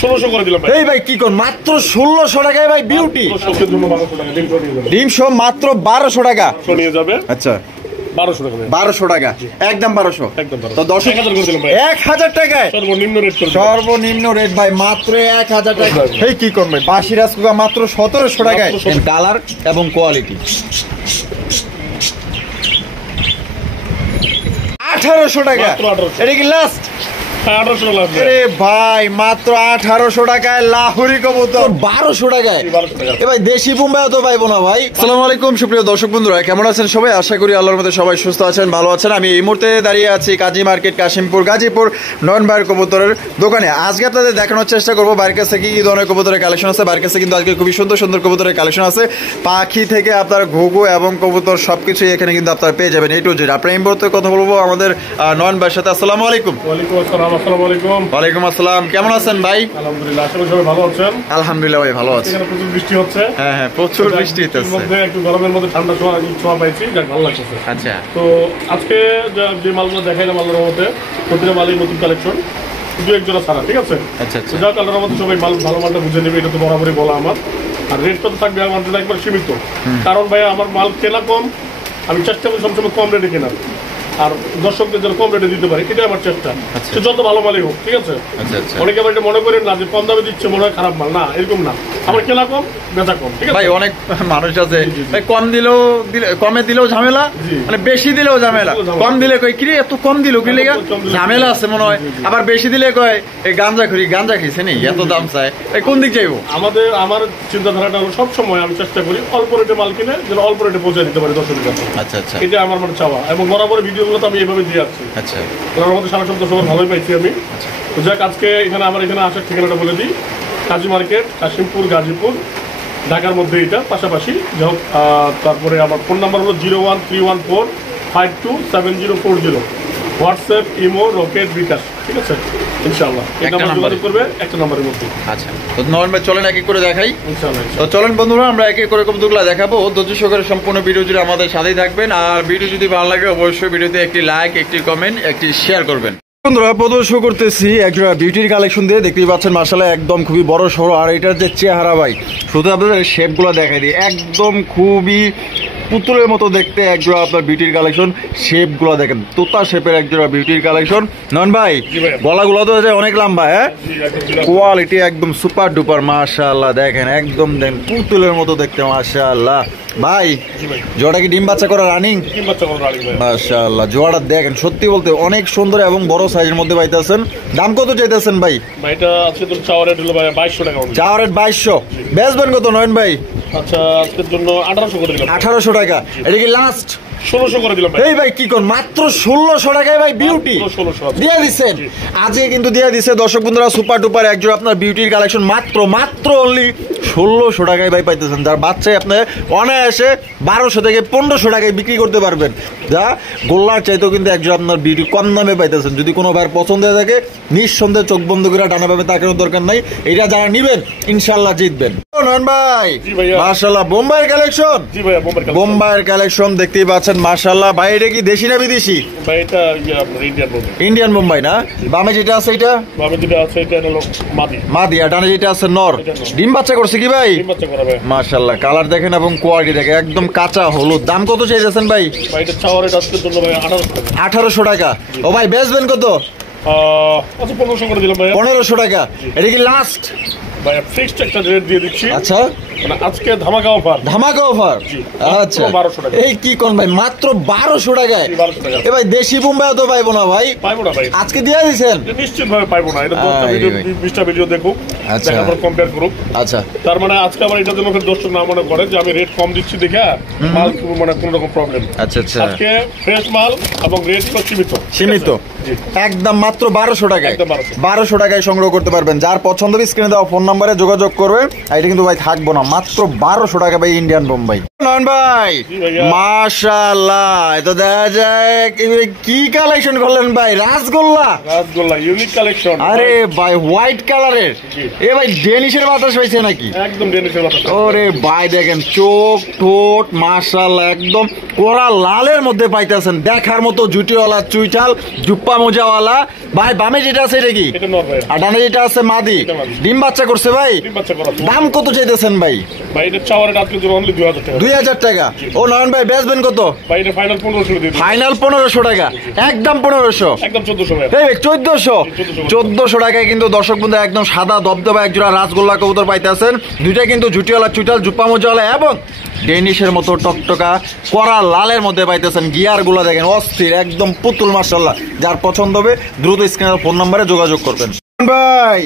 1600 করে দিলাম ভাই। এই ভাই কি কোন মাত্র 1600 টাকায় ভাই বিউটি ডিম সহ মাত্র 1200 টাকা নিয়ে যাবে। আচ্ছা 1200 টাকা একদম 1200 একদম তো 10,000 করে দিলাম ভাই 1000 টাকায় সর্বনিম্ন রেট ভাই মাত্র 1000 টাকা। এই কি কোন ভাই বাসি রাজকুকা মাত্র 1700 টাকায় কালার এবং কোয়ালিটি 1800 টাকা এটা কি লাস্ট? আরে ভাই মাত্র 1800 টাকায় লাহোরি কবুতর 1200 টাকায়। এ ভাই দেশি বোম্বাইও তো পাইবো না ভাই। আসসালামু আলাইকুম সুপ্রিয় দর্শক বন্ধুরা, কেমন আছেন সবাই? আশা করি আল্লাহর মধ্যে সবাই সুস্থ আছেন, ভালো আছেন। আমি এই মুহূর্তে দাঁড়িয়ে আছি কাজী মার্কেট কাশিমপুর গাজীপুর নয়ন ভাইয়ের কবুতরের দোকানে। আজকে আপনাদের দেখানোর চেষ্টা করবো বাইরের কাছে কি কি ধরনের কবুতরের কালেকশন আছে। বাইরের কাছে কিন্তু আজকে খুবই সুন্দর সুন্দর কবুতরের কালেকশন আছে। পাখি থেকে আপনার ঘুঘু এবং কবুতর সবকিছুই এখানে কিন্তু আপনারা পেয়ে যাবেন A to Z। আপনার এই মুহূর্তে কথা বলবো আমাদের নয়ন ভাইয়ের সাথে। আসসালামু আলাইকুম। আসসালামু আলাইকুম। ওয়ালাইকুম আসসালাম, কেমন আছেন ভাই? আলহামদুলিল্লাহ, আশা করি সবাই ভালো আছেন। আলহামদুলিল্লাহ ভাই ভালো আছি। এখানে প্রচুর বৃষ্টি হচ্ছে। হ্যাঁ প্রচুর বৃষ্টি হচ্ছে। মধ্যে একটু গরমের মধ্যে ঠান্ডা ছোঁয়া পাইছি, যাক ভালো লাগছে। আচ্ছা তো আজকে যে মালগুলো দেখাইলাম আল্লাহর রহমতে প্রতিটা মালই নতুন কালেকশন, দু এক জোড়া ছাড়া, ঠিক আছে? আচ্ছা আচ্ছা যাক আল্লাহর রহমতে সবাই ভালো মালটা বুঝে নেবে, এটা তো বরাবরই বলা আমার। আর রেটটা তো থাকবে আমার জন্য একবার সীমিত, কারণ ভাই আমার মাল কেনা কম, আমি চেষ্টা করি সবসময় কম রেটে কেনার, আর দর্শকদের যেন কম রেটে দিতে পারি, এটাই আমার চেষ্টা। সে যত ভালো মালই হোক, ঠিক আছে? অনেকে আবার এটা মনে করেন না যে কম দামে দিচ্ছে মনে হয় খারাপ মাল, না এরকম না। আমার কেনা কম বেচা কম, ঠিক আছে ভাই? অনেক মানুষ আছে কম দিলেও কমে দিলেও ঝামেলা, মানে বেশি দিলেও ঝামেলা। কম দিলে কই কি এত কম দিল কি লেগা ঝামেলা আছে মনে হয়, আবার বেশি দিলে কয় এই গাঞ্জা খেয়েছে নি এত দাম চায়। কোন দিক যাইবো? আমার চিন্তাধারাটা হলো সবসময় আমি চেষ্টা করি অল্প রেটে মাল কিনে যেন অল্প রেটে পৌঁছে দিতে পারি দর্শকের কাছে। আচ্ছা আচ্ছা, এটা আমার মানে চাওয়া, এবং বরাবর ভিডিওগুলো তো আমি এইভাবে দিয়ে আসছি। আচ্ছা ওনার মধ্যে সারা সপ্তাহ সবার ভালোই পাইছি আমি। তো যাক আজকে আমার এখানে আসার ঠিকানাটা বলে দিই, কাজী মার্কেট কাশিমপুর গাজীপুর ঢাকার মধ্যে, এটা পাশাপাশি যাই হোক। তারপরে আমার ফোন নাম্বার হলো 01314527040, হোয়াটসঅ্যাপ, ইমো, রকেট, বিকাশ, ঠিক আছে? ইনশাআল্লাহ এই নাম্বার যোগাযোগ করবে একটা নাম্বারের মধ্যে। আচ্ছা তো নয়ন ভাই চলেন এক এক করে দেখাই। ইনশাআল্লাহ তো চলেন বন্ধুরা আমরা এক এক করে কবুতরগুলো দেখাবো। ধৈর্য সহকারে সম্পূর্ণ ভিডিও জুড়ে আমাদের সাথেই থাকবেন। আর ভিডিও যদি ভালো লাগে অবশ্যই ভিডিওতে একটি লাইক, একটি কমেন্ট, একটি শেয়ার করবেন। বন্ধুরা প্রদর্শন করতেছি একটা বিউটির কালেকশন দিয়ে, দেখতেই পাচ্ছেন মাশাআল্লাহ একদম খুবই বড় সড়ো। আর এটার যে চেহারা ভাই, শুধু আপনাদের শেপগুলো দেখাই দিই, একদম খুবই পুতুলের মতো দেখতে একজোড়া আপনার বিউটির কালেকশন। শেপগুলো দেখেন তোতা শেপের একজোড়া বিউটির কালেকশন। নন ভাই গলাগুলো তো অনেক লম্বা, হ্যাঁ কোয়ালিটি একদম সুপার ডুপার মাশাআল্লাহ। দেখেন একদম দেখেন পুতুলের মতো দেখতে মাশাআল্লাহ। ভাই জোড়া কি ডিম বাচ্চা করা রানিং? মাশাআল্লাহ জোড়াটা দেখেন সত্যি বলতে অনেক সুন্দর এবং বড় সাইজের মধ্যে পাইতেছেন। দাম কত চাইতেছেন ভাই? এটা আজকে তো চাওয়া রেট হলো ভাই 2200 টাকা। চাওয়া রেট 2200, বেচবেন কত নয়ন ভাই? আচ্ছা আজকের জন্য 1800 করে দিলাম। 1800 টাকা, এটা কি লাস্ট? 1600 করে দিলাম। এই ভাই কি কোন মাত্র 1600 টাকায় ভাই বিউটি দিয়ে দিচ্ছেন আজকে কিন্তু দিয়ে দিচ্ছে দর্শক বন্ধুরা সুপার ডুপার একজোড়া আপনার বিউটির কালেকশন মাত্র অনলি 1600 টাকায় ভাই পাইতেছেন। যার বাচ্চায় আপনার অনায়াসে 1200 থেকে 1500 টাকায় বিক্রি করতে পারবেন, যা গোল্লার চাইতেও কিন্তু একজোড়া আপনার বিউটি কম দামে পাইতেছেন। যদি কোনো ভাইয়ের পছন্দ হয়ে থাকে নিঃসন্দেহে চোখ বন্ধ করে ডানা ভাবে তাকানোর দরকার নাই, এটা যারা নিবেন ইনশাল্লাহ জিতবেন। নয়ন ভাই মাশাআল্লাহ বোম্বাইয়ের কালেকশন, বোম্বাইয়ের কালেকশন দেখতেই পাচ্ছেন মাশাআল্লাহ। ভাই এটা কি দেশি না বিদেশি? ভাই এটা আপনার ইন্ডিয়ান বোম্বাই না? বামে যেটা আছে এটা হলো মাদি, আর ডানে যেটা আছে নর। ডিম বাচ্চা করছে কি ভাই? মাশাআল্লাহ কালার দেখেন এবং কোয়ালিটি দেখেন একদম কাঁচা হলুদ। দাম কত চাইছেন ভাই? ভাই এটা চাওয়া রেট আজকের জন্য ভাই 1800 টাকা। ও ভাই বেচবেন কত? আচ্ছা 1500 করে দিলাম ভাই। 1500 টাকা, এটা কি লাস্ট? ভাই ফিক্সড একটা রেট দিয়ে দিচ্ছি। আচ্ছা মানে আজকে ধামাকা অফার। আচ্ছা এই কি কোন ভাই মাত্র 1200 টাকায়? এ ভাই দেশি বোম্বাই তো পাইবো না ভাই? পাইবো না ভাই, আজকে দিয়ে দিয়েছেন? নিশ্চিত ভাবে পাইবো না। এটা 20টা ভিডিও দেখুক, তারপর কম্পেয়ার করুক। আচ্ছা তার মানে আজকে আমার এটা জন্য দর্শক না মনে করে যে আমি রেট কম দিচ্ছি দেখে মাল মানে কোনো রকম প্রবলেম। আচ্ছা আচ্ছা আজকে ফ্রেশ মাল এবং রেট সীমিত একদম মাত্র 1200 টাকায়। 1200 টাকায় সংগ্রহ করতে পারবেন। যার পছন্দ স্ক্রিনে দেওয়া ফোন নাম্বারে যোগাযোগ করবে। এটা কিন্তু ভাই থাকবো না মাত্র 1200 টাকা ভাই ইন্ডিয়ান বোম্বাই। নয়ন ভাই মাশাআল্লাহ, তো দেখা যায় কি কালেকশন করলেন ভাই? Rasgulla unique collection. আরে ভাই হোয়াইট কালারের, এ ভাই ডেনিশের বাতাস পাইছে নাকি? একদম ডেনিশের বাতাস। ওরে ভাই দেখেন চোখ ঠোঁট মাশাআল্লাহ একদম কোরা লালের মধ্যে পাইতেছেন, দেখার মতো জুটিওয়ালা চুইঠাল জুপ্পা মোজাওয়ালা। ভাই বামে যেটা আছে এটা কি? এটা নর ভাই। আর ডানে যেটা আছে মাদি, ডিম বাচ্চা করছে ভাই। দাম কত চাইতেছেন ভাই? ভাই এটা চাওয়ার রেট আজকের জন্য অনলি 2000 টাকা। 2000 টাকা। ও নয়ন ভাই বেচবেন কত? ভাই এটা ফাইনাল 1500 দিয়ে দিন। ফাইনাল 1500 টাকা, একদম 1500, একদম 1400 ভাই। এই 1400 টাকায় কিন্তু দর্শক বন্ধু একদম সাদা দবদবা একজোড়া রাসগোল্লা কবুতর পাইতেছেন। দুইটা কিন্তু জুটিওয়ালা চুইঠাল জুপ্পা মোজাওয়ালা এবং ডেনিশের মতো টকটকা করা লালের মধ্যে পাইতেছেন। গিয়ার গুলা দেখেন অস্থির, একদম পুতুল মাশাআল্লাহ। যার পছন্দ হবে দ্রুত স্ক্রিনের ফোন নম্বরে যোগাযোগ করবেন। ভাই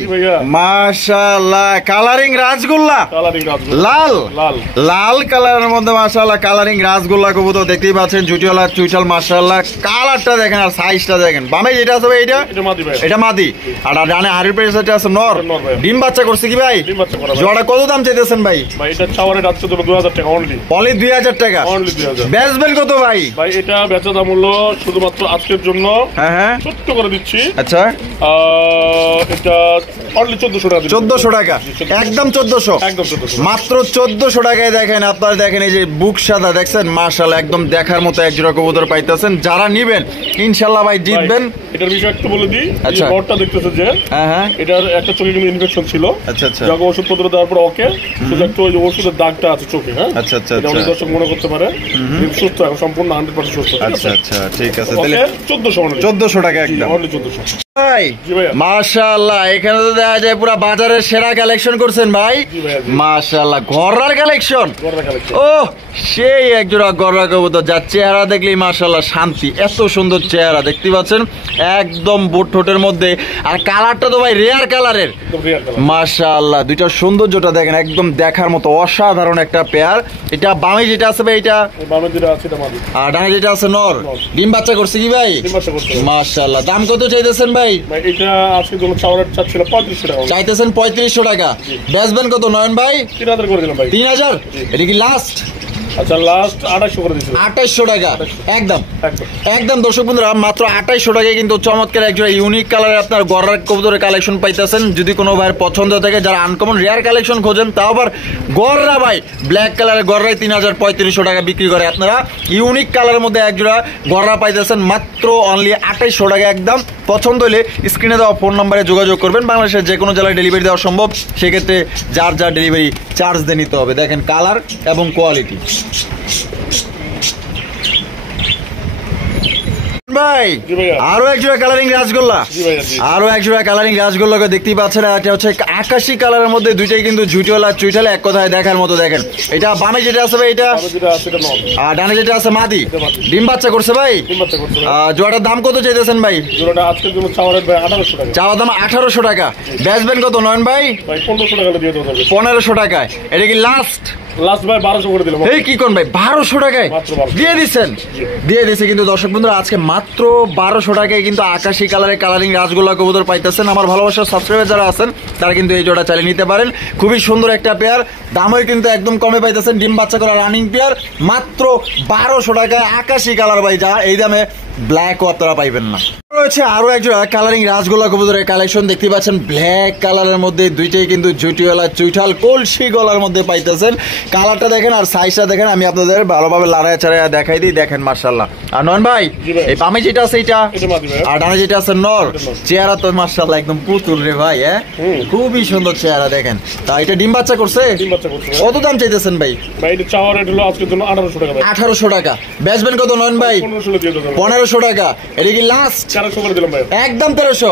মাশাআল্লাহ কালারিং রাসগোল্লা, লাল লাল কালারের মধ্যে মাশাআল্লাহ কালারিং রাসগোল্লা কবুতর দেখতেই পাচ্ছেন। জুটিওয়ালা চুইঠাল মাশাআল্লাহ, কালারটা দেখেন আর সাইজটা দেখেন। বামে যেটা আছে ভাই এটা মাদি, আর ডানে হাড়ির পেছনে যেটা আছে নর। ডিম বাচ্চা করছে কি ভাই? জোড়া কত দাম চাইতেছেন ভাই? ভাই এটা চাওয়ার রেট আজকের জন্য 2000 টাকা অনলি। অনলি 2000 টাকা। অনলি 2000। বেচবেন কত ভাই? ভাই এটা বেচা দাম হলো শুধুমাত্র আজকের জন্য হ্যাঁ ছোট্ট করে দিচ্ছি। আচ্ছা এটা অনলি 1400 টাকা। 1400 টাকা, একদম 1400, একদম 1400, মাত্র 1400 টাকায় দেখেন। আপনারা দেখেন এই যে বুক সাদা দেখছেন মাশাআল্লাহ, একদম দেখার মতো একজোড়া কবুতর পাইতেছেন। যারা নিবেন ইনশাআল্লাহ ভাই জিতবেন। এটার বিষয় একটু বলে দিই। আচ্ছা। এই বড়টা দেখতেছে যে হ্যাঁ এটার একটা চোখে কিন্তু ইনফেকশন ছিল। আচ্ছা আচ্ছা। যখন ওষুধপত্র দেওয়ার পর ওকে, শুধু একটু ওই যে ওষুধের দাগটা আছে চোখে। হ্যাঁ আচ্ছা আচ্ছা এটা অনেক দর্শক মনে করতে পারে কিন্তু সুস্থ, এখন সম্পূর্ণ 100% সুস্থ। আচ্ছা আচ্ছা ঠিক আছে। তাহলে 1400 টাকা একদম অনলি 1400 ভাই। মাশাআল্লাহ এখানে তো দেখা যায় পুরো বাজারের সেরা কালেকশন করছেন ভাই। মাশাআল্লাহ গররার কালেকশন। ও সেই একজোড়া গররা কবুতর, যার চেহারা দেখলেই মাশাআল্লাহ শান্তি। এত সুন্দর চেহারা দেখতে পাচ্ছেন, একদম বুট ঠোঁটের মধ্যে, আর কালারটা তো ভাই রেয়ার কালারের। মাশাআল্লাহ দুইটা সৌন্দর্যটা দেখেন, একদম দেখার মতো অসাধারণ একটা পেয়ার। এটা বামে যেটা আছে ভাই এটা, আর ডানে যেটা আছে নর। ডিম বাচ্চা করছে কি ভাই? মাশাআল্লাহ। দাম কত চাইতেছেন ভাই? এটা আজকে জন্য চাওয়ার চাচ্ছিল 3500 টাকা। চাইতেছেন 3500 টাকা। বেচবেন কত নয়ন ভাই? 3000 করে দিলাম ভাই। 3000? এটা কি লাস্ট? আচ্ছা লাস্ট 2800 করে দিয়েছি। 2800 টাকা একদম একদম। দর্শক বন্ধুরা মাত্র 2800 টাকায় কিন্তু চমৎকার একজোড়া ইউনিক কালারের আপনার গররার কবুতরের কালেকশন পাইতেছেন। যদি কোনো ভাইয়ের পছন্দ থাকে, যারা আনকমন রেয়ার কালেকশন খোঁজেন, তাও আবার গররা ভাই ব্ল্যাক কালারের গররাই 3500 টাকা বিক্রি করে। আপনারা ইউনিক কালারের মধ্যে একজোড়া গররা পাইতেছেন মাত্র অনলি 2800 টাকা একদম। পছন্দ হলে স্ক্রিনে দেওয়া ফোন নম্বরে যোগাযোগ করবেন। বাংলাদেশের যে কোনো জেলায় ডেলিভারি দেওয়া সম্ভব, সেক্ষেত্রে যার যার ডেলিভারি চার্জ দিয়ে নিতে হবে। দেখেন কালার এবং কোয়ালিটি ভাই। আরো একজোড়া কালারিং রাসগোল্লা, আরো একজোড়া কালারিং রাসগোল্লাকে দেখতেই পাচ্ছেন। এটা হচ্ছে আকাশি কালারের মধ্যে, দুইটাই কিন্তু জুটিওয়ালা চুইঠালে এক কথায় দেখার মতো। দেখেন এটা বামে যেটা আছে ভাই এটা, আর ডানে যেটা আছে মাদি। ডিম বাচ্চা করছে ভাই। জোড়াটার দাম কত চাইতেছেন ভাই? জোড়াটা আজকের জন্য চাওয়ার রেট ভাই 1800 টাকা। চাওয়া দাম 1800 টাকা। বেচবেন কত নয়ন ভাই? 1500 টাকা দিয়ে দেবো। 1500 টাকায়। এটা কি লাস্ট? লাস্ট ভাই 1200 করে দিলাম। এই কি কোন ভাই 1200 টাকায় দিয়ে দিচ্ছেন? দিয়ে দিচ্ছে কিন্তু দর্শক বন্ধুরা আজকে মাত্র 1200 টাকায় কিন্তু আকাশি কালারের কালারিং রাসগোল্লা কবুতর পাইতেছেন। আমার ভালোবাসার সাবস্ক্রাইবার যারা আছেন তারা কিন্তু এই জোড়া চালিয়ে নিতে পারেন। খুবই সুন্দর একটা পেয়ার, দামও কিন্তু একদম কমে পাইতেছেন। ডিম বাচ্চা করা রানিং পেয়ার মাত্র 1200 টাকায় আকাশি কালার ভাই, যা এই দামে ব্ল্যাকও আপনারা পাইবেন না। রয়েছে আরো একজোড়া কালারিং রাসগোল্লা কবুতরের কালেকশন দেখতে পাচ্ছেন, ব্ল্যাক কালারের মধ্যে। দুইটাই কিন্তু জুটিওয়ালা চুইঠাল কলসি গলার মধ্যে পাইতেছেন। কালারটা দেখেন আর সাইজটা দেখেন, আমি আপনাদের ভালোভাবে লাড়ায় চাড়ায় দেখাই দিই। দেখেন মাশাআল্লাহ। আর নয়ন ভাই এই বামে যেটা আছে এটা, আর ডানে যেটা আছে নর। চেহারা তো মাশাআল্লাহ একদম পুতুল রে ভাই। খুবই সুন্দর চেহারা দেখেন। তা এটা ডিম বাচ্চা করছে? কত দাম চাইতেছেন ভাই? ভাই এটা চাওয়ার রেট হলো আজকের জন্য 1800 টাকা ভাই। 1800 টাকা। বেচবেন কত নয়ন ভাই? 1500 টাকা। এটা কি লাস্ট? 1300 করে দিলাম ভাই। একদম 1300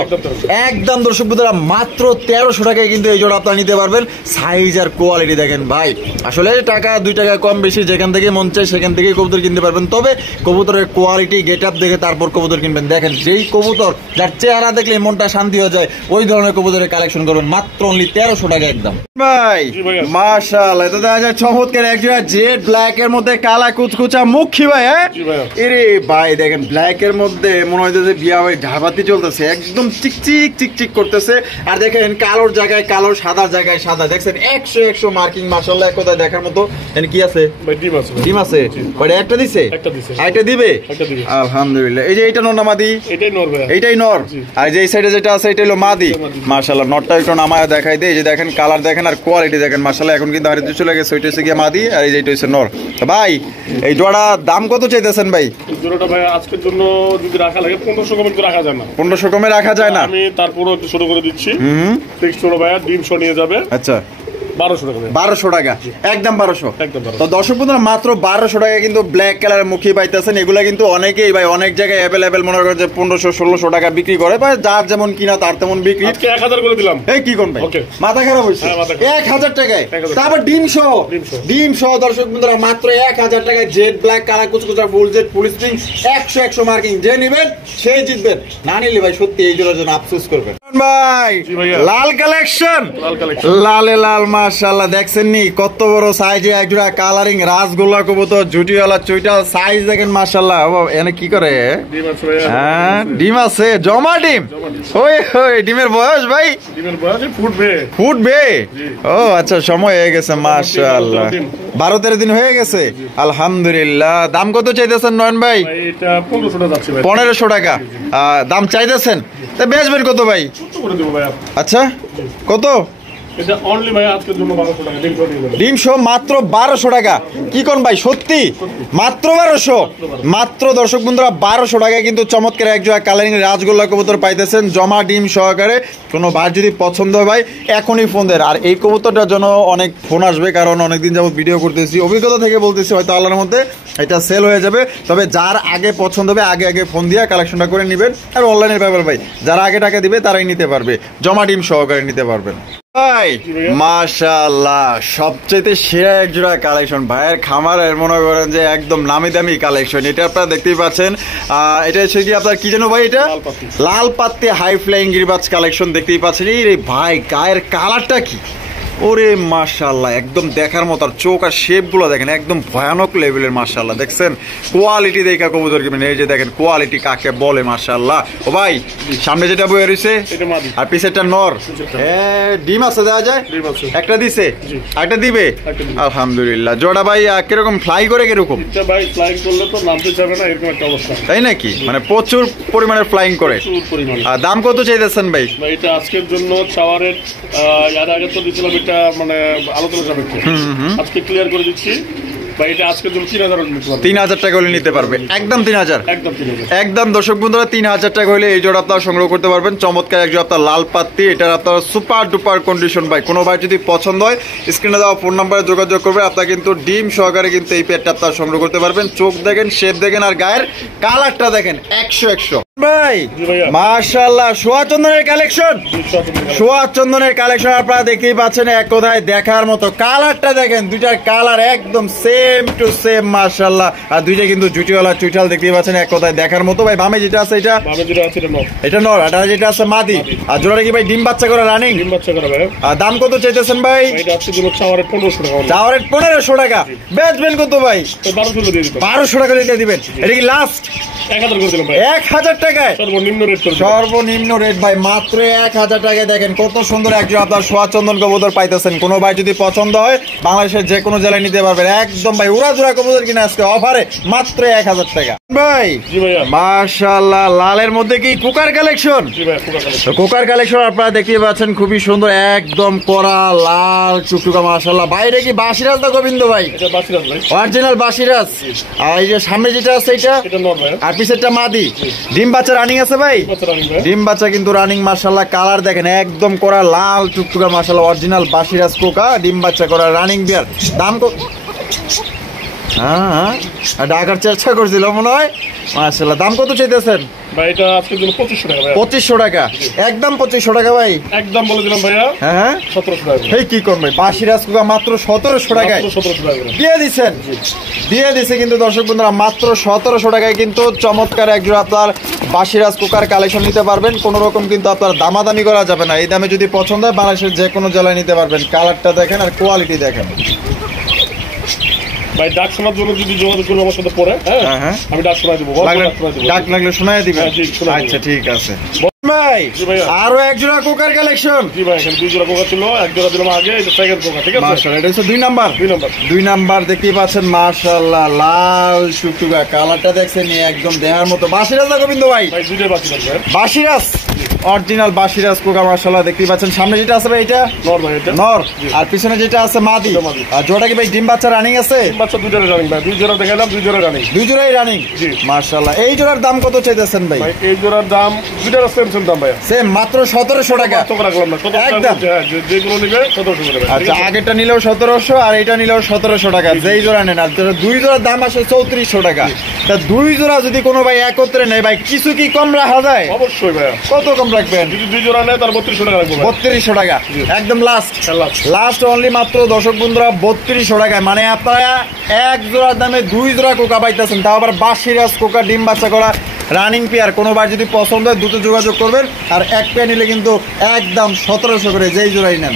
একদম। দর্শক বন্ধুরা মাত্র 1300 টাকায় কিন্তু এই জোড়া আপনারা নিতে পারবেন। সাইজ আর কোয়ালিটি দেখেন ভাই, আসলে আসলে টাকা 2 টাকা কম বেশি যেখান থেকে মন চায় সেখান থেকে কবুতর কিনতে পারবেন, তবে কবুতরের কোয়ালিটি গেট আপ দেখে তারপর কবুতর কিনবেন। দেখেন যেই কবুতর যার চেহারা দেখলে মনটা শান্তি হয়ে যায় ওই ধরনের কবুতরের কালেকশন করবেন মাত্র অনলি 1300 টাকা একদম। ভাই মাশাআল্লাহ, এটা দেখা যায় চমৎকার একজোড়া জেড ব্ল্যাক এর মধ্যে কালা কুচকুচা মুখী ভাই। হ্যাঁ এরে ভাই দেখেন ব্ল্যাক এর মধ্যে মনে হয় যে বিয়া ভাই ঝাবাতি চলতেছে, একদম চিকচিক চিকচিক করতেছে। আর দেখেন কালোর জায়গায় কালো, সাদার জায়গায় সাদা, দেখছেন 100 মার্কিং মাশাআল্লাহ এক কথায় দেখার মতো। এখানে কি আছে? ডিম আছে। ওইটা একটা দিছে, একটা দিবে আলহামদুলিল্লাহ। এই যে এইটা নর না মাদি? এইটাই নর। আর যে এই সাইডে যেটা আছে এটা হলো মাদি। মাশাআল্লাহ নরটা একটু নামায় দেখাই দেয়। এই যে দেখেন কালার দেখেন আর কোয়ালিটি দেখেন মাশাআল্লাহ। এখন কিন্তু হারিয়ে চলে গেছে, ওইটা হচ্ছে গিয়ে মাদি আর এই যে এটা হচ্ছে নর। ভাই এই জোড়া দাম কত চাইতেছেন ভাই? জোড়াটা ভাই আজকের জন্য যদি রাখা লাগে 1500 কমে তো রাখা যায় না। 1500 কমে রাখা যায় না। আমি তারপরও একটু ছোট করে দিচ্ছি। ফিক্সড ছোট ভাইয়া ডিম শো নিয়ে যাবে। আচ্ছা 1200 টাকা একদম 1200। তো দর্শক বন্ধুরা মাত্র 1200 টাকা কিন্তু ব্ল্যাক কালারের মুখী পাইতেছেন। এগুলা কিন্তু অনেকেই ভাই অনেক জায়গায় অ্যাভেলেবেল মনে করেন যে 1500-1600 টাকা বিক্রি করে, ভাই যার যেমন কিনা তার তেমন বিক্রি। আজকে 1000 করে দিলাম। এই কি কোন ভাই মাথা খারাপ হইছে? 1000 টাকায় তারপর ডিম সহ দর্শক বন্ধুরা মাত্র 1000 টাকায় jet black colour কুচকুচা full jade ফুল স্প্রিং 100 মার্কিং। যে নেবেন সেই জিতবেন, না নিলে ভাই সত্যি এই জোড়ার জন্য আফসোস করবেন। ভাই লাল কালেকশন, লালে লাল মাশাআল্লাহ দেখছেন নি কত বড় সাইজে একজোড়া কালারিং রাসগোল্লা কবুতর জুটিওয়ালা চুইটা সাইজ দেখেন মাশাআল্লাহ। এনে কি করে? হ্যাঁ ডিম আছে, জমা ডিম। ওই ওই ডিমের বয়স ভাই? ডিমের বয়স ফুটবে। ও আচ্ছা সময় হয়ে গেছে মাশাআল্লাহ, 12-13 দিন হয়ে গেছে আলহামদুলিল্লাহ। দাম কত চাইতেছেন নয়ন ভাই? এটা 1500 টাকা যাচ্ছে ভাই। 1500 টাকা দাম চাইতেছেন, তা বেচবেন কত ভাই? আচ্ছা কত? এটা অনলি ভাই আজকের জন্য 1200 টাকা ডিম শো মাত্র 1200 টাকা। কি কোন ভাই সত্যি? মাত্র 1200? মাত্র দর্শক বন্ধুরা 1200 টাকায় কিন্তু চমৎকার একজোড়া কালারিং রাজগোল্লা কবুতর পাইতেছেন জমা ডিম সহকারে। কোনো ভাই যদি পছন্দ হয় ভাই এখনই ফোন দেন। আর এই কবুতরটার জন্য অনেক ফোন আসবে, কারণ অনেকদিন যাবত ভিডিও করতেছি, অভিজ্ঞতা থেকে বলতেছি হয়তো আল্লাহর মধ্যে এটা সেল হয়ে যাবে। তবে যার আগে পছন্দ হবে আগে ফোন দিয়ে কালেকশনটা করে নেবেন। আর অনলাইনের ব্যাপার ভাই যারা আগে টাকা দিবে তারাই নিতে পারবে, জমা ডিম সহকারে নিতে পারবেন। ভাই মাশাআল্লাহ সবচেয়ে সেরা এক জোড়া কালেকশন ভাইয়ের খামারের মনে করেন যে একদম নামি দামি কালেকশন। এটা আপনারা দেখতেই পাচ্ছেন। এটা হচ্ছে কি আপনার কি যেন ভাই? এটা লাল পাত্তি হাই ফ্লাইং গিরিবাজ কালেকশন দেখতেই পাচ্ছেন। এই রে ভাই গায়ের কালারটা কি! ওরে মাশাআল্লাহ একদম দেখার মতো। আর চোখ আর শেপ গুলো দেখেন একদম ভয়ানক লেভেলের মাশাআল্লাহ। দেখছেন কোয়ালিটি দেখা কবুতর কিনবেন। এই যে দেখেন কোয়ালিটি কাকে বলে মাশাআল্লাহ। ও ভাই সামনে যেটা বয়ে রয়েছে আর পিছেরটা নর। ডিম আছে দেওয়া যায়? একটা দিছে, একটা দিবে আলহামদুলিল্লাহ। জোড়া ভাই কিরকম ফ্লাই করে কিরকম? ভাই ফ্লাইং করলে তো নামতে যাবে না এরকম একটা অবস্থা, তাই নাকি? মানে প্রচুর পরিমাণে ফ্লাইং করে। আর দাম কত চাইতেছেন ভাই? এটা আজকের জন্য চাওয়ারের এর আগে তো দিছিলাম এটা মানে আলোচনা সাপেক্ষে, আজকে ক্লিয়ার করে দিচ্ছি ভাই। এটা আজকের জন্য 3000 টাকা হলে নিতে পারবে একদম 3000 একদম। দর্শক বন্ধুরা 3000 টাকা হলে এই জোড়া আপনারা সংগ্রহ করতে পারবেন। চমৎকার এক জোড়া আপনার লাল পাত্তি, এটার আপনার সুপার ডুপার কন্ডিশন ভাই। কোনো ভাই যদি পছন্দ হয় স্ক্রিনে দেওয়া ফোন নাম্বারে যোগাযোগ করবে, আপনারা কিন্তু ডিম সহকারে কিন্তু এই পেটটা আপনারা সংগ্রহ করতে পারবেন। চোখ দেখেন, শেপ দেখেন আর গায়ের কালারটা দেখেন 100 ভাই মাশাআল্লাহ। সোয়া চন্দনের কালেকশন, সোয়া চন্দনের কালেকশন আপনারা দেখতেই পাচ্ছেন। এক কথায় দেখার মতো। কালারটা দেখেন, দুইটার কালার একদম সেম টু সেম মাশাআল্লাহ। আর দুইটা কিন্তু জুটিওয়ালা চুইটাল দেখতেই পাচ্ছেন, এক কথায় দেখার মতো ভাই। বামে যেটা আছে এটা এটা নর, আর যেটা আছে মাদি। আর জোড়াটা কি ভাই ডিম বাচ্চা করে রানিং? ডিম বাচ্চা করে ভাই। আর দাম কত চাইতেছেন ভাই? এটা আজকের জন্য চাওয়ারের 1500 টাকা। চাওয়ারের 1500 টাকা। বেচবেন কত ভাই? 1200 টাকা দিয়ে দিবেন। এটা কি লাস্ট? 1000 করে দিলাম ভাই। 1000 টাকায় সর্বনিম্ন রেট ভাই মাত্র 1000 টাকায়। দেখেন কত সুন্দর একজন আপনার সোয়া চন্দন কবুতর পাইতেছেন। কোনো ভাই যদি পছন্দ হয় বাংলাদেশের যে কোনো জেলায় নিতে পারবেন একদম ভাই। উড়াজুড়া কবুতর কিনা আজকে অফারে মাত্র 1000 টাকা ভাই। মাশাআল্লাহ লালের মধ্যে কি কুকার কালেকশন? কুকার কালেকশন আপনারা দেখতে পাচ্ছেন খুবই সুন্দর একদম কড়া লাল চুকটুকা মাশাআল্লাহ। বাইরে কি বাসিরাজ না গোবিন্দ ভাই? অরিজিনাল বাসিরাজ। আর এই যে সামনে যেটা আছে এটা আর পিছেরটা মাদি। ডিম বাচ্চা রানিং আছে ভাই? ডিম বাচ্চা কিন্তু রানিং মাশাআল্লাহ। কালার দেখেন একদম করা লাল টুকটুকা মাশাআল্লাহ। অরিজিনাল বাসিরাজ কোকা ডিম বাচ্চা করা রানিং বিয়ার। দাম হ্যাঁ ঢাকার চেষ্টা করছিল মনে হয় মাশাআল্লাহ। দাম কত চাইতেছেন? ভাই এটা আজকের জন্য 2500 টাকা ভাই। 2500 টাকা, একদম 2500 টাকা ভাই, একদম বলে দিলাম ভাইয়া। হ্যাঁ হ্যাঁ 1700 টাকা। এই কি করবে বাসি রাজকুকা মাত্র 1700 টাকায় 1700 টাকা করে। দিয়ে দিচ্ছেন, দিয়ে দিছে কিন্তু দর্শক বন্ধুরা মাত্র 1700 টাকায় কিন্তু চমৎকার একজোড়া আপনার বাসিরাজ কুকার কালেকশন নিতে পারবেন। কোনো রকম কিন্তু আপনার দামাদামি করা যাবে না, এই দামে যদি পছন্দ হয় বাংলাদেশের যে কোনো জেলায় নিতে পারবেন। কালারটা দেখেন আর কোয়ালিটি দেখেন। ভাই ডাক শোনার জন্য যদি যোগাযোগ করবে আমার সাথে পরে, হ্যাঁ হ্যাঁ আমি ডাক শোনাই দেবো, ডাক লাগলে শোনায় দিবেন। হ্যাঁ, জি, শোনায় আচ্ছা দেবো। ঠিক আছে ভাই, জি ভাইয়া। আরো একজোড়া কুকার কালেকশন। জি ভাই, এখানে 2 জোড়া কোকা ছিল, 1 জোড়া দিলাম আগে, এটা সেকেন্ড কোকা, ঠিক আছে? মাশাআল্লাহ, এটা হচ্ছে 2 নাম্বার। 2 নাম্বার। 2 নাম্বার দেখতেই পাচ্ছেন মাশাআল্লাহ, লাল টুকটুকা কালারটা দেখছেন একদম দেহার মতো। বাসিরাজ না গোবিন্দ ভাই? ভাই দুইটাই বাকি থাকবে। বাসিরাজ, অরিজিনাল বাসিরাজ কুকার মাশাআল্লাহ দেখতেই পাচ্ছেন। সামনে যেটা আছে ভাই এটা নর ভাই এটা। নর, আর পিছনে যেটা আছে মাদি। এটা মাদি। আর জোড়া কি ভাই ডিম বাচ্চা রানিং আছে? তিন বাচ্চা 2 জোড়া রানিং ভাই, 2 জোড়া দেখাইলাম, 2 জোড়া রানিং। 2 জোড়াই রানিং। জি। মাশাআল্লাহ, এই জোড়ার দাম কত চাইতেছেন ভাই? ভাই এই জোড়ার দাম দুইটার সেম দাম ভাই। সেম মাত্র 1700 টাকা। কত করে রাখলাম না, 1700 টাকা একদম। বলছে, হ্যাঁ, যেগুলো নিবে 1700 করে ভাই। আচ্ছা, আগেরটা নিলেও 1700 আর এইটা নিলেও 1700 টাকা, যেই জোড়া নেন। আর 2 জোড়ার দাম আসে 3400 টাকা। তা 2 জোড়া যদি কোনো ভাই একত্রে নেয় ভাই, কিছু কি কম রাখা যায়? অবশ্যই ভাই। কত কম রাখবেন? যদি 2 জোড়া নেয় তার 3200 টাকা রাখবো ভাই। 3200 টাকা একদম লাস্ট। আল্লাহ। লাস্ট অনলি মাত্র দর্শক বন্ধুরা 3200 টাকায়। মানে আপনারা এক জোড়ার দামে 2 জোড়া কোকা পাইতেছেন, তাও আবার বাসিরাজ কোকা ডিম বাচ্চা করা রানিং পেয়ার। কোনো বার যদি পছন্দ হয় দ্রুত যোগাযোগ করবেন। আর এক পেয়ার নিলে কিন্তু একদম 1700 করে, যেই জোড়াই নেন।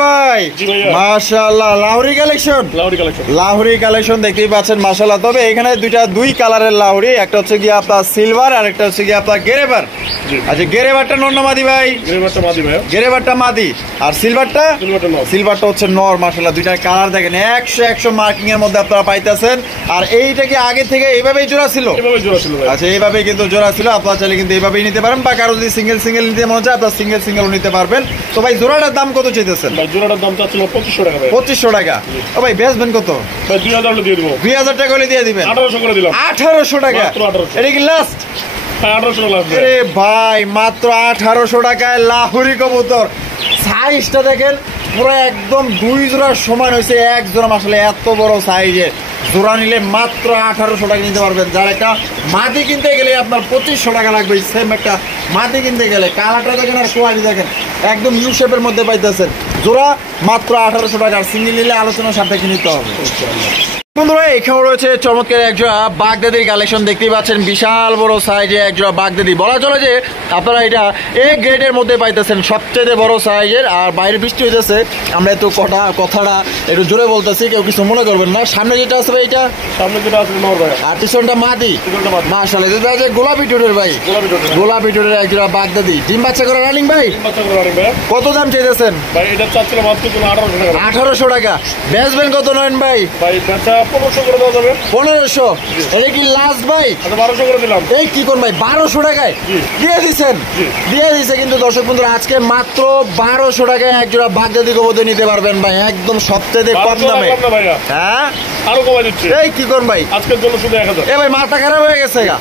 ভাই জি ভাইয়া। মাশাআল্লাহ, Lahori collection. লাউরি collection. Lahori collection দেখতেই পাচ্ছেন মাশাআল্লাহ। তবে এখানে 2 কালারের লাহোরি, একটা হচ্ছে গিয়ে আপনার সিলভার আর একটা হচ্ছে গিয়ে আপনার গেরেবার। জি। আচ্ছা, গেরেবারটা নর না মাদি ভাই? গ্রেভারটা মাদি ভাই। গেরেবারটা মাদি, আর সিলভারটা? সিলভারটা নর। সিলভারটা হচ্ছে নর। মাশাআল্লাহ, 2টার কালার দেখেন 100 মার্কিং এর মধ্যে আপনারা পাইতেছেন। আর এইটা কি আগে থেকে এইভাবেই জোড়া ছিল? এভাবে জোড়া ছিল ভাই। আচ্ছা, এইভাবেই কিন্তু জোড়া ছিল। আপনারা চাইলে কিন্তু এইভাবেই নিতে পারেন, বা কারো যদি সিঙ্গেল নিতে মনে চায় আপনারা সিঙ্গেল নিতে পারবেন। তো ভাই জোড়াটার দাম কত চাইতেছেন? ভাই জোড়াটার দাম চাচ্ছিল 2500 টাকা ভাই। 2500 টাকা। ও ভাই বেচবেন কত? ভাই 2000 হলে দিয়ে দিব। 2000 টাকা হলে দিয়ে দিবেন। 1800 করে দিলাম। 1800 টাকা। মাত্র 1800। এটা কি লাস্ট? হ্যাঁ 1800 লাগবে। আরে ভাই মাত্র 1800 টাকায় লাহোরি কবুতর। সাইজটা দেখেন পুরো একদম 2 জোড়ার সমান হয়েছে। এক জোড়া মাশাআল্লাহ এত বড় সাইজের জোড়া নিলে মাত্র 1800 টাকা নিতে পারবেন। যার একটা মাটি কিনতে গেলে আপনার 2500 টাকা লাগবে। সেম একটা মাটি কিনতে গেলে কালারটা দেখেন আর কোয়ালিটি দেখেন, একদম ইউ শেপের মধ্যে পাইতেছেন। জোড়া মাত্র 1800 টাকা। সিঙ্গেল নিলে আলোচনার সাপেক্ষে নিতে হবে। বন্ধুরা, এখানে রয়েছে চমৎকার একজোড়া বাগদাদির কালেকশন দেখতেই পাচ্ছেন। বিশাল বড় সাইজে একজোড়া বাগদাদি। বলা চলে যে আপনারা এটা এ গ্রেডের মধ্যে পাইতেছেন, সবচেয়ে বড় সাইজের। আর বাইরে বৃষ্টি হইতেছে, আমরা একটু কথাটা একটু জোরে বলতেছি, কেউ কিছু মনে করবেন না। সামনে যেটা আছে ভাই এটা? সামনে যেটা আছে নর ভাই। আর পিছনটা মাদি। পিছনটা মাদি। মাশাআল্লাহ, এটা আছে গোলাপি টোটের ভাই। গোলাপি টোটের। গোলাপি টোটের একজোড়া বাগদাদি ডিম বাচ্চা করে রানিং ভাই। বাচ্চা করে রানিং ভাই। কত দাম চাইতেছেন? ভাই এটা চাচ্ছিল মাত্র 1800 টাকা। 1800 টাকা। বেচবেন কত নয়ন ভাই? ভাই বেচা 1500 করে দেওয়া যাবে। 1500। এটা কি লাস্ট ভাই? আচ্ছা 1200 করে দিলাম। এই কি কোন ভাই 1200 টাকায় জি। দিয়ে দিচ্ছেন? জি। দিয়ে দিচ্ছে কিন্তু দর্শক বন্ধুরা আজকে মাত্র 1200 টাকায় একজোড়া বাগদাদি কবুতর নিতে পারবেন ভাই, একদম সবচেয়ে কম দামে। কম না ভাইয়া। হ্যাঁ আরো কমাই দিচ্ছি। এই কি কোন ভাই আজকের জন্য শুধু 1000। এ ভাই মাথা খারাপ হয়ে গেছে গা।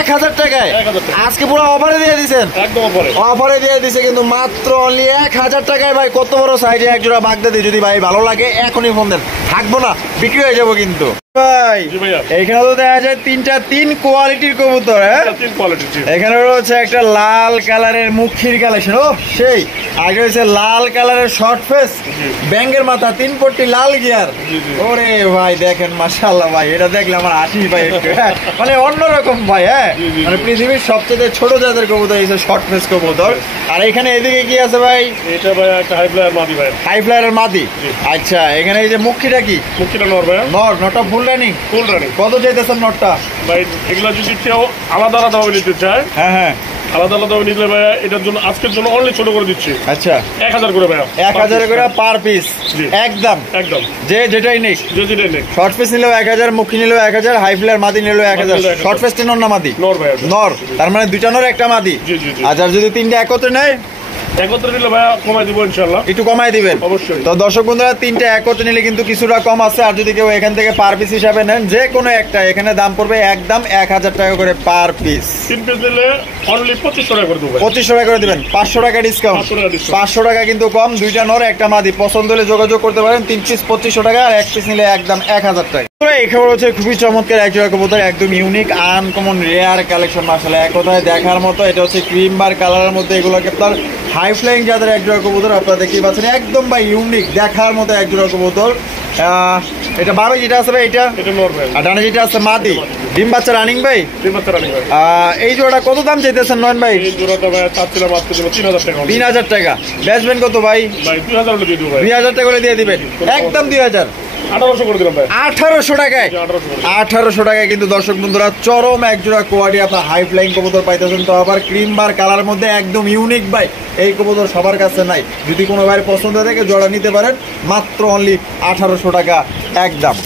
1000 টাকায় 1000 টাকা। আজকে পুরো অফারে দিয়ে দিচ্ছেন। একদম পরে। অফারে দিয়ে দিছে কিন্তু মাত্র অনলি 1000 টাকায় ভাই। কত বড় সাইজে একজোড়া বাগদাদি। যদি ভাই ভালো লাগে এখনই ফোন দেন, থাকবো না, বিক্রি হয়ে যাবো কিন্তু ভাই। জি ভাইয়া। এইখানে তো দেখা যায় 3 কোয়ালিটির কবুতর। হ্যাঁ, 3 কোয়ালিটি। জি। এখানে রয়েছে একটা লাল কালারের মুখির কালেকশন। ও সেই আগে হয়েছে লাল কালারের শর্ট ফেস, ব্যাঙ্গের মাথা, 3 পট্টি, লাল গিয়ার। জি, জি। ওরে ভাই দেখেন মাশাআল্লাহ ভাই, এটা দেখলে আমার হাসি ভাই একটু। হ্যাঁ, মানে অন্যরকম ভাই। হ্যাঁ, জি, জি, মানে জি। পৃথিবীর সবচেয়ে ছোট জাতের কবুতর হয়েছে শর্ট ফেস কবুতর। আর এখানে এদিকে কি আছে ভাই? এটা ভাই একটা হাই ফ্লায়ার মাদি ভাই। হাই ফ্লায়ারের মাদি। জি। আচ্ছা, এখানে এই যে মুখিটা কি? মুক্তিটা নর ভাই। নটা ফুল রানিং। Full running. কত চাইতেছেন নটটা? ভাই এগুলা যদি কেউ আলাদা আলাদা ভাবে নিতে চায়, হ্যাঁ হ্যাঁ, আলাদা আলাদা ভাবে নিলে ভাইয়া এটার জন্য আজকের জন্য অনলি ছোট করে দিচ্ছি। আচ্ছা 1000 করে ভাইয়া। 1000 করে পার পিস। জি। একদম একদম। যেটাই নেই। যদি নেই শর্ট পিস নিলেও 1000, মুখী নিলেও 1000, হাই ফ্লায়ার মাদি নিলেও 1000। শর্ট পিস নর না মাদি? নর ভাইয়া। নর। তার মানে 2টা নর একটা মাদি। জি, জি, জি। আচ্ছা, যদি 3টা একত্রে নেয় একত্রে নিলে ভাইয়া কমাই দিব ইনশাআল্লাহ, একটু কমাই দিবেন অবশ্যই। তো দর্শক বন্ধুরা, তিনটা একত্রে নিলে কিন্তু কিছুটা কম আছে। আর যদি কেউ এখান থেকে পার পিস হিসাবে নেন, যে কোনো একটা, এখানে দাম পড়বে একদম 1000 টাকা করে পার পিস। 3 পিস নিলে অনলি 2500 টাকা করে দেবো। 2500 টাকা করে দিবেন, 500 টাকা ডিসকাউন্ট। 500 টাকা কিন্তু কম, দুইটা নর একটা মাদি, পছন্দ হলে যোগাযোগ করতে পারেন। 3 পিস 2500 টাকা, আর 1 পিস নিলে একদম 1000 টাকা। এই খবর হচ্ছে খুবই চমৎকার এক জোড়া কবুতর, একদম ইউনিক আনকমন রেয়ার কালেকশন মাশাআল্লাহ, এক কথায় দেখার মতো। এটা হচ্ছে ক্রিম বার কালারের মধ্যে, এগুলোকে আপনার হাই ফ্লাইং যাদের এক জোড়া কবুতর আপনারা দেখতেই পাচ্ছেন, একদম ভাই ইউনিক দেখার মতো এক জোড়া কবুতর। এটা বাবা যেটা আছে ভাই, এটা নর ভাই, আর ডানে যেটা আছে মাদি, ডিম বাচ্চা রানিং ভাই। ডিম বাচ্চা রানিং ভাই। এই জোড়াটা কত দাম চাইতেছেন নয়ন ভাই? এই জোড়াটা ভাই চাচ্ছিলাম আজকে দেব 3000 টাকা। 3000 টাকা বেচবেন কত ভাই? ভাই 2000 হলে দিয়ে দেব ভাই। 2000 টাকা করে দিয়ে দিবেন, একদম 2000। 1800 করে দিলাম ভাই। 1800 টাকায়, 1800 টাকায় কিন্তু দর্শক বন্ধুরা চরম একজোড়া কোয়ালিটি আপনার হাই ফ্লাইং কবুতর পাইতেছেন। তো আবার ক্রিম বার কালার মধ্যে একদম ইউনিক ভাই, এই কবুতর সবার কাছে নাই। যদি কোনো ভাইয়ের পছন্দ থাকে জোড়া নিতে পারেন, মাত্র অনলি 1800 টাকা একদম।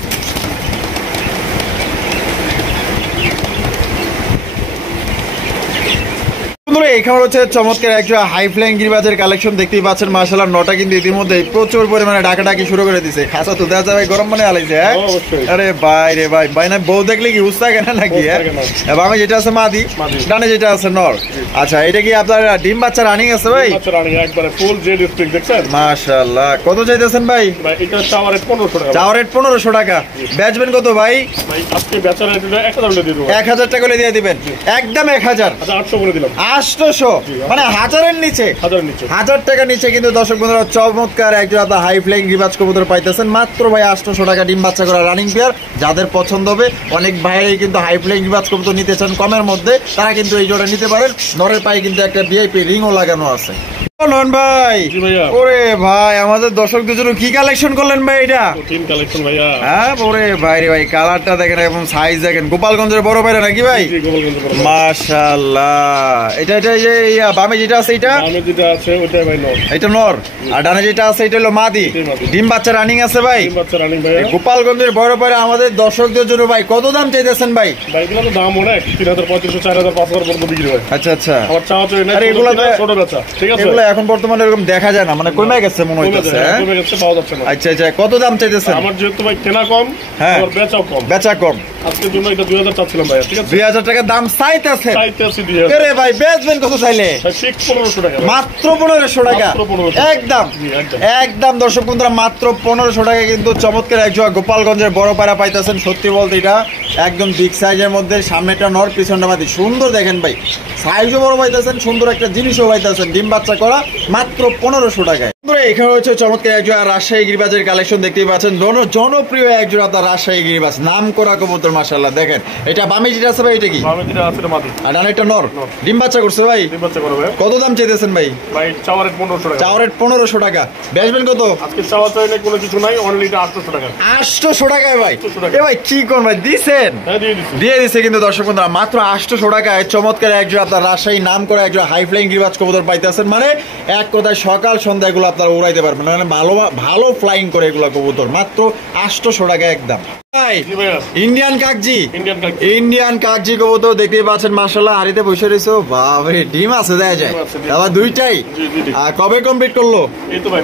এখানে হচ্ছে চমৎকার একজোড়া হাই ফ্লাইং গিরিবাজের কালেকশন দেখতেই পাচ্ছেন মাশাআল্লাহ। নটা কিন্তু ইতিমধ্যে প্রচুর পরিমাণে ডাকাডাকি শুরু করে দিছে। খাসা তো দেখা ভাই গরম মনে আলাইছে। হ্যাঁ আরে ভাই রে ভাই, ভাই না বউ দেখলে কি উস্তা কেন নাকি? হ্যাঁ আমি যেটা আছে মাদি, ডানে যেটা আছে নর। আচ্ছা এটা কি আপনার ডিম বাচ্চা রানিং আছে ভাই? বাচ্চা রানিং একবারে ফুল জেড স্ট্রিক দেখছেন মাশাআল্লাহ। কত চাইতেছেন ভাই? ভাই এটা চাওয়ার রেট 1500 টাকা। চাওয়ার রেট 1500 টাকা, বেচবেন কত ভাই? ভাই আজকে বেচার রেট 1000 করে দিয়ে দেব। 1000 টাকা করে দিয়ে দিবেন, একদম 1000। আচ্ছা 800 করে দিলাম। 800 মানে 1000-এর নিচে, 1000 টাকা নিচে কিন্তু দর্শক বন্ধুরা চমৎকার একজোড়া হাই ফ্লাইং গিরিবাজ কবুতর পাইতেছেন মাত্র ভাই 800 টাকা। ডিম বাচ্চা করা রানিং পেয়ার, যাদের পছন্দ হবে, অনেক ভাইরাই কিন্তু হাই ফ্লাইং গিরিবাজ কবুতর নিতে চান কমের মধ্যে, তারা কিন্তু এই জোড়া নিতে পারেন। নরের পায়ে কিন্তু একটা ভিআইপি রিংও লাগানো আছে। নন ভাই, ওরে ভাই আমাদের দর্শকদের জন্য কি কালেকশন করলেন ভাই? এটা তিন কালেকশন ভাইয়া। হ্যাঁ ওরে ভাই রে ভাই, কালারটা দেখেন এবং সাইজ দেখেন, গোপালগঞ্জের বড় ভাইরা নাকি ভাই? মাশাআল্লাহ। এটা যে বামে যেটা আছে, এটা বামে যেটা আছে ওইটা ভাই নর, এটা নর। আর ডানে যেটা আছে এটা হলো মাদি। ডিম বাচ্চা রানিং আছে ভাই? ডিম বাচ্চা রানিং ভাইয়া। গোপালগঞ্জের বড় ভাইরা আমাদের দর্শকদের জন্য ভাই কত দাম চাইতেছেন ভাই? ভাই এগুলো তো দাম অনেক, 3500 4000 5000 পর্যন্ত বিক্রি হয়। আচ্ছা আচ্ছা, আমার চাওয়া তো না, এগুলো ছোট বেচা, ঠিক আছে? এগুলো এখন বর্তমানে এরকম দেখা যায় না, মানে কমে গেছে মনে হইতেছে। কমে গেছে, পাওয়া যাচ্ছে না। আচ্ছা আচ্ছা, কত দাম চাইতেছেন? আমার যেহেতু ভাই কেনা কম, হ্যাঁ আর বেচাও কম, বেচা কম, আজকের জন্য এটা 2000 চাচ্ছিলাম ভাইয়া, ঠিক আছে? 2000 টাকা দাম চাইতেছে। চাইতেছি 2000। আরে ভাই বেচবেন কত চাইলে? ভাই ঠিক 1500 টাকা। মাত্র 1500 টাকা, মাত্র 1500 একদম একদম একদম। দর্শক বন্ধুরা মাত্র 1500 টাকা কিন্তু চমৎকার একজোড়া গোপালগঞ্জের বড় পায়রা পাইতেছেন। সত্যি বলতে এটা একদম বিগ সাইজের মধ্যে, সামনেটা নর পিছনটা মাদি, সুন্দর দেখেন ভাই, সাইজও বড় পাইতেছেন, সুন্দর একটা জিনিসও পাইতেছেন, ডিম বাচ্চা করা মাত্র 1500 টাকায়। এখানে হচ্ছে চমৎকার একজোড়া রাজশাহী গিরিবাজের কালেকশন দেখতেই পাচ্ছেন, জনপ্রিয় একজোড়া আপনার রাজশাহী গিরিবাজ, নাম করা কবুতর মাশাআল্লাহ। দেখেন এটা বামে যেটা আছে ভাই, এটা কি? বামে যেটা আছে এটা মাদি, আর ডানে একটা নর। ডিম বাচ্চা করছে ভাই? ডিম বাচ্চা করে ভাই। কত দাম চাইতেছেন ভাই? ভাই চাওয়ার রেট 1500 টাকা। চাওয়ার রেট 1500 টাকা, বেচবেন কত? আজকে চাওয়া চাই না, কোনো কিছু নাই, অনলি এটা 800 টাকা। 800 টাকায় ভাই? 800 টাকা। এ ভাই কি কোন ভাই দিছেন? হ্যাঁ দিয়ে দিছি। দিয়ে দিছে কিন্তু দর্শক বন্ধুরা মাত্র 800 টাকায় চমৎকার একজোড়া আপনার রাজশাহী নাম করে একজোড়া হাই ফ্লাইং গিরিবাজ কবুতর পাইতেছেন। মানে এক কথায় সকাল সন্ধ্যা এগুলো আপনারা উড়াইতে পারবেন, মানে ভালো ভালো ফ্লাইং করে এগুলো কবুতর, মাত্র 800 টাকা একদম। ইন্ডিয়ান কাকজি, ইন্ডিয়ান কাকজি কবুতর দেখতেই পাচ্ছেন মাশাআল্লাহ, হাড়িতে বসে রয়েছে। বাবারে ডিম আছে দেখা যায়, আবার দুইটাই। আর কবে কমপ্লিট করলো? এই তো ভাই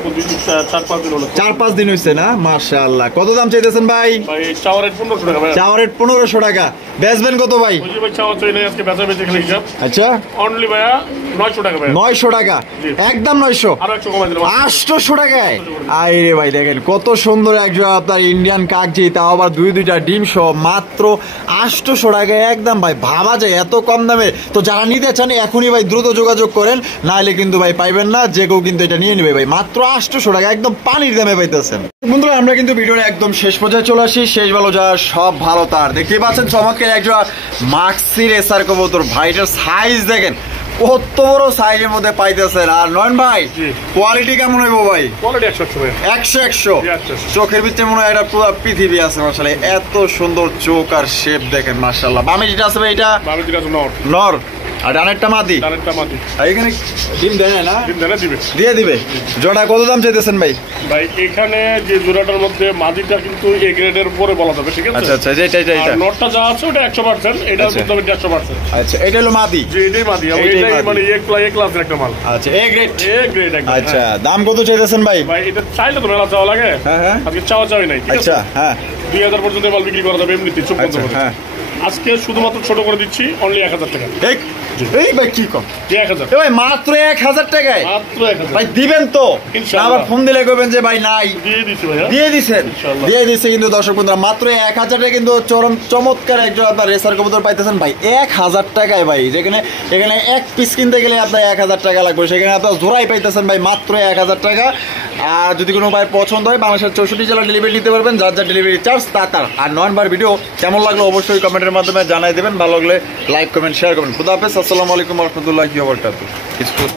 4-5 দিন হলো। 4-5 দিন হয়েছে না? মাশাআল্লাহ। কত দাম চাইতেছেন ভাই? ভাই চাওয়ার রেট 1500 টাকা ভাই। চাওয়ার রেট 1500 টাকা, বেচবেন কত ভাই? ওই যে ভাই চাওয়া চাই না, আজকে বেচা বেচে খেলে হিসাব। আচ্ছা অনলি ভাইয়া 900 টাকা ভাই। 900 টাকা, একদম 900। আরো 100 কমাই দিলাম। 800 টাকায়। আরে ভাই দেখেন কত সুন্দর একজোড়া আপনার ইন্ডিয়ান কাকজি, তাও আবার দুইটা ডিম সহ, মাত্র 800 টাকায় একদম ভাই। ভাবা যায় এত কম দামে। তো যারা নিতে চান এখনই ভাই দ্রুত যোগাযোগ করেন, নাহলে কিন্তু ভাই পাইবেন না, যে কেউ কিন্তু এটা নিয়ে নেবে ভাই। মাত্র 800 টাকা, একদম পানির দামে পাইতেছেন। বন্ধুরা আমরা কিন্তু ভিডিওর একদম শেষ পর্যায়ে চলে আসি। শেষ ভালো যা সব ভালো তার, দেখতেই পাচ্ছেন চমৎকার একজোড়া মাক্সি রেসার কবুতর। ভাই এটার সাইজ দেখেন কত বড় সাইজের মধ্যে পাইতেছেন। আর নয়ন ভাই কোয়ালিটি কেমন হইব ভাই? কোয়ালিটি 100 ভাই। 100 চোখের ভিতরে মনে হয় এটা পুরো পৃথিবী আছে মাশাআল্লাহ, এত সুন্দর চোখ আর শেপ দেখেন মাশাআল্লাহ। বামে যেটা আছে ভাই, এটা বামে যেটা আছে নর। নর। আর ডানেরটা মাদি। ডানেরটা মাদি। আর এখানে ডিম দেয় না? ডিম দেয় না, দিবে। দিয়ে দিবে। জোড়া কত দাম চাইতেছেন ভাই? ভাই এখানে যে জোড়াটার মধ্যে মাদিটা কিন্তু এ গ্রেডের উপরে বলা যাবে, ঠিক আছে? আচ্ছা আচ্ছা, এটা আর নটটা যা আছে ওটা 100%, এটা আচ্ছা। বলতে হবে 150%। আচ্ছা, এটা হলো মাদি। যে এটাই মাদি, এইটাই এটাই মাদি। মানে এ ক্লাসের একটা মাল। আচ্ছা, এ গ্রেড। এ গ্রেড একদম। আচ্ছা, হ্যাঁ। দাম কত চাইতেছেন ভাই? ভাই এটা চাইলে তো মেলা চাওয়া লাগে। হ্যাঁ হ্যাঁ। আজকে চাওয়া চাওয়াই নাই, ঠিক আছে? আচ্ছা, হ্যাঁ 2000 পর্যন্ত মাল বিক্রি করা যাবে এমনিতে, চোখ বন্ধ আচ্ছা, করে। হ্যাঁ আজকে শুধুমাত্র ছোট করে দিচ্ছি, অনলি 1000 টাকা। ঠিক। এই ভাই কি কম? 1000 এ ভাই মাত্র 1000 টাকায় মাত্র 1000 ভাই দিবেন তো? ইনশাআল্লাহ। আবার ফোন দিলে কইবেন যে ভাই নাই। দিয়ে দিচ্ছি ভাইয়া। দিয়ে দিছেন। ইনশাআল্লাহ। দিয়ে দিছে কিন্তু দর্শক বন্ধুরা মাত্র 1000 টাকায় কিন্তু চরম চমৎকার একজন আপনার রেসার কবুতর পাইতেছেন ভাই 1000 টাকায় ভাই। যেখানে এখানে এক পিস কিনতে গেলে আপনার 1000 টাকা লাগবে, সেখানে আপনার জোড়াই পাইতেছেন ভাই মাত্র 1000 টাকা। আর যদি কোনো ভাই পছন্দ হয় বাংলাদেশের 64 জেলা ডেলিভারি নিতে পারবেন, যার যা ডেলিভারি চার্জ তার। আর 9 বার ভিডিও কেমন লাগলো অবশ্যই কমেন্টের মাধ্যমে জানাই দেবেন। ভালো লাগলে লাইক কমেন্ট শেয়ার করবেন। খুদা হাফেজ, আসসালামু আলাইকুম ওয়া রাহমাতুল্লাহি ওয়া বারাকাতুহু।